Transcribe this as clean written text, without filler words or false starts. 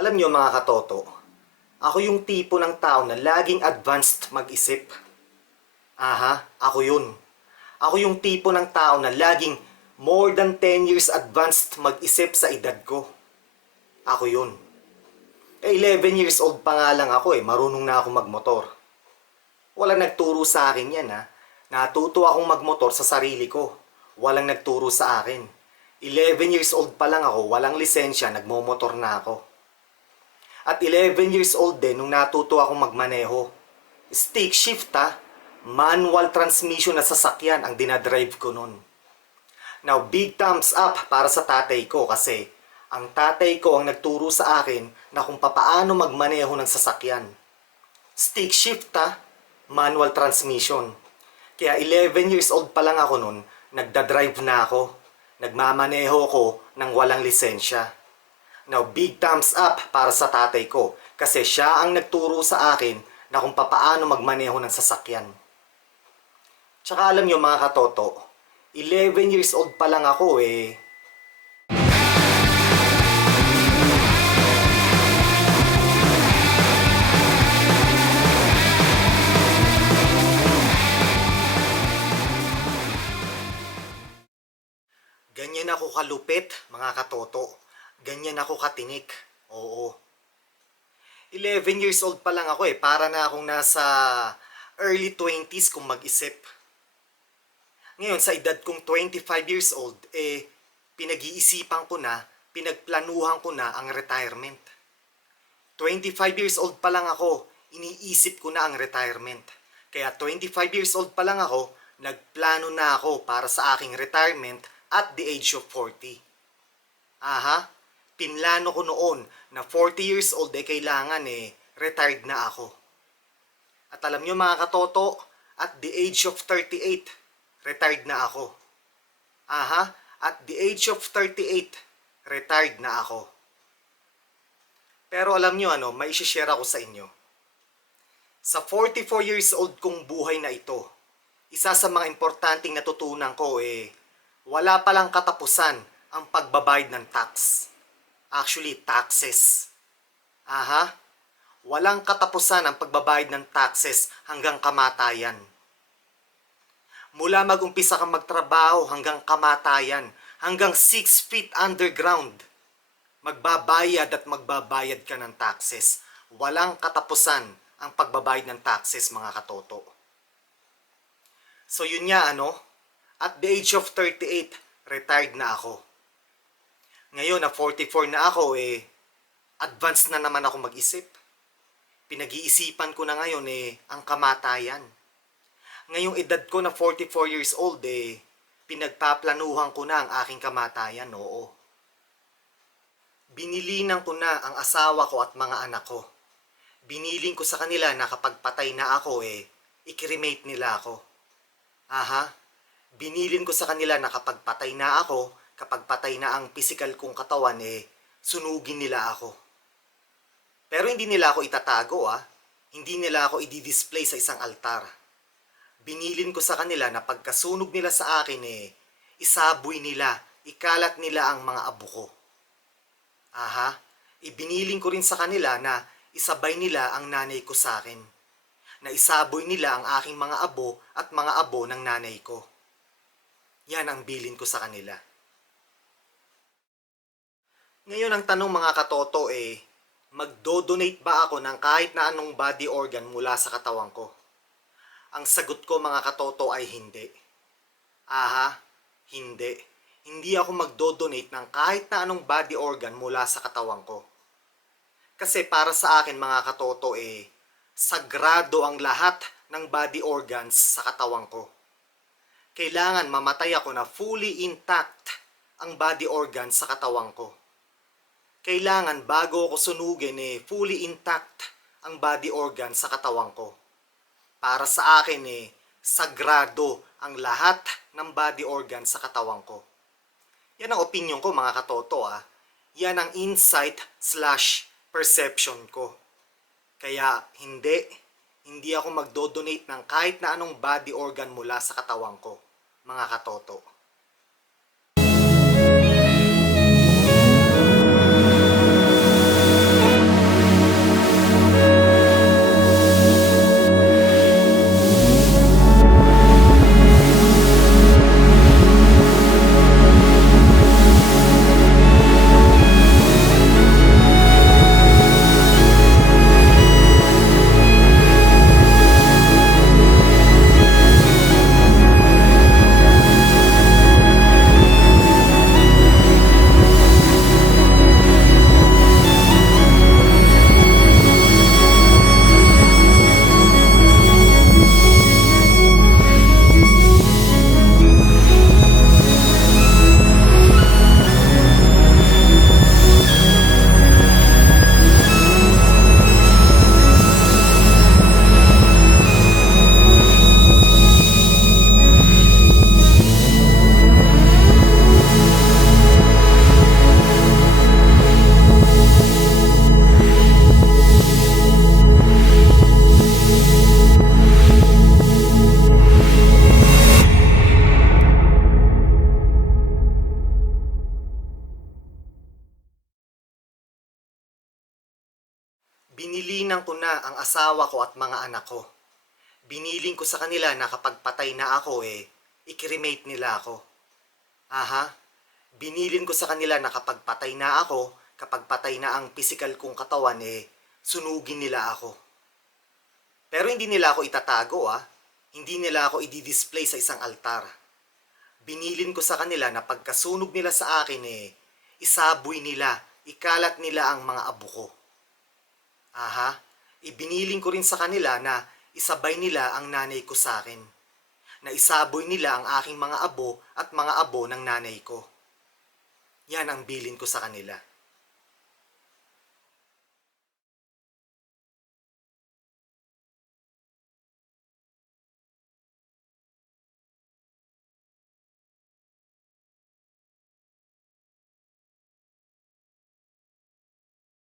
Alam niyo mga katoto, ako yung tipo ng tao na laging advanced mag-isip. Aha, ako yun. Ako yung tipo ng tao na laging more than 10 years advanced mag-isip sa edad ko. Ako yun. 11 years old pa nga lang ako marunong na ako magmotor. Walang nagturo sa akin yan ha. Natuto akong magmotor sa sarili ko. Walang nagturo sa akin. 11 years old pa lang ako, walang lisensya, nagmomotor na ako. At 11 years old din nung natuto akong magmaneho. Stick shift ha. Manual transmission na sasakyan ang dinadrive ko nun. Now, big thumbs up para sa tatay ko kasi ang tatay ko ang nagturo sa akin na kung papaano magmaneho ng sasakyan. Stick shift ha. Manual transmission. Kaya 11 years old pa lang ako nun, nagdadrive na ako. Nagmamaneho ko ng walang lisensya. Now, big thumbs up para sa tatay ko kasi siya ang nagturo sa akin na kung papaano magmaneho ng sasakyan. Tsaka alam nyo mga katoto, 11 years old pa lang ako Ganyan ako kalupit, mga katoto. Ganyan ako katinik. Oo. 11 years old pa lang ako para na akong nasa early 20s kung mag-isip. Ngayon, sa edad kong 25 years old, pinag-iisipan ko na, pinagplanuhan ko na ang retirement. 25 years old pa lang ako, iniisip ko na ang retirement. Kaya 25 years old pa lang ako, nagplano na ako para sa aking retirement at the age of 40. Aha, pinlano ko noon na 40 years old kailangan retired na ako. At alam nyo mga katoto, at the age of 38, retired na ako. Aha, at the age of 38, retired na ako. Pero alam nyo may share ako sa inyo. Sa 44 years old kong buhay na ito, isa sa mga importanteng natutunan ko wala palang katapusan ang pagbabayad ng tax. Actually, taxes. Aha, walang katapusan ang pagbabayad ng taxes hanggang kamatayan. Mula mag-umpisa kang magtrabaho hanggang kamatayan, hanggang 6 feet underground, magbabayad at magbabayad ka ng taxes. Walang katapusan ang pagbabayad ng taxes, mga katoto. So yun nga at the age of 38, retired na ako. Ngayon na 44 na ako advanced na naman ako mag-isip. Pinag-iisipan ko na ngayon ang kamatayan. Ngayong edad ko na 44 years old pinagpaplanuhan ko na ang aking kamatayan, oo. Binilinan ko na ang asawa ko at mga anak ko. Biniling ko sa kanila na kapag patay na ako i-cremate nila ako. Aha. Binilin ko sa kanila na kapag patay na ako, kapag patay na ang physical kong katawan sunugin nila ako. Pero hindi nila ako itatago Hindi nila ako i-display sa isang altar. Binilin ko sa kanila na pagkasunog nila sa akin isaboy nila, ikalat nila ang mga abo ko. Aha, ibinilin ko rin sa kanila na isabay nila ang nanay ko sa akin. Na isaboy nila ang aking mga abo at mga abo ng nanay ko. Yan ang bilin ko sa kanila. Ngayon ang tanong mga katoto magdo-donate ba ako ng kahit na anong body organ mula sa katawan ko? Ang sagot ko mga katoto ay hindi. Aha, hindi. Hindi ako magdo-donate ng kahit na anong body organ mula sa katawan ko. Kasi para sa akin mga katoto sagrado ang lahat ng body organs sa katawan ko. Kailangan mamatay ako na fully intact ang body organ sa katawan ko. Kailangan bago ako sunugin fully intact ang body organ sa katawan ko. Para sa akin sagrado ang lahat ng body organ sa katawan ko. Yan ang opinion ko mga katoto Yan ang insight/perception ko. Kaya hindi ako magdo-donate ng kahit na anong body organ mula sa katawan ko, mga katoto. Binilinan ko na ang asawa ko at mga anak ko. Biniling ko sa kanila na kapag patay na ako i-cremate nila ako. Aha, binilin ko sa kanila na kapag patay na ako, kapag patay na ang physical kong katawan sunugin nila ako. Pero hindi nila ako itatago Hindi nila ako i-display sa isang altar. Binilin ko sa kanila na pagkasunog nila sa akin isaboy nila, ikalat nila ang mga abo ko. Aha, ibiniling ko rin sa kanila na isabay nila ang nanay ko sa akin. Na isaboy nila ang aking mga abo at mga abo ng nanay ko. Yan ang bilin ko sa kanila.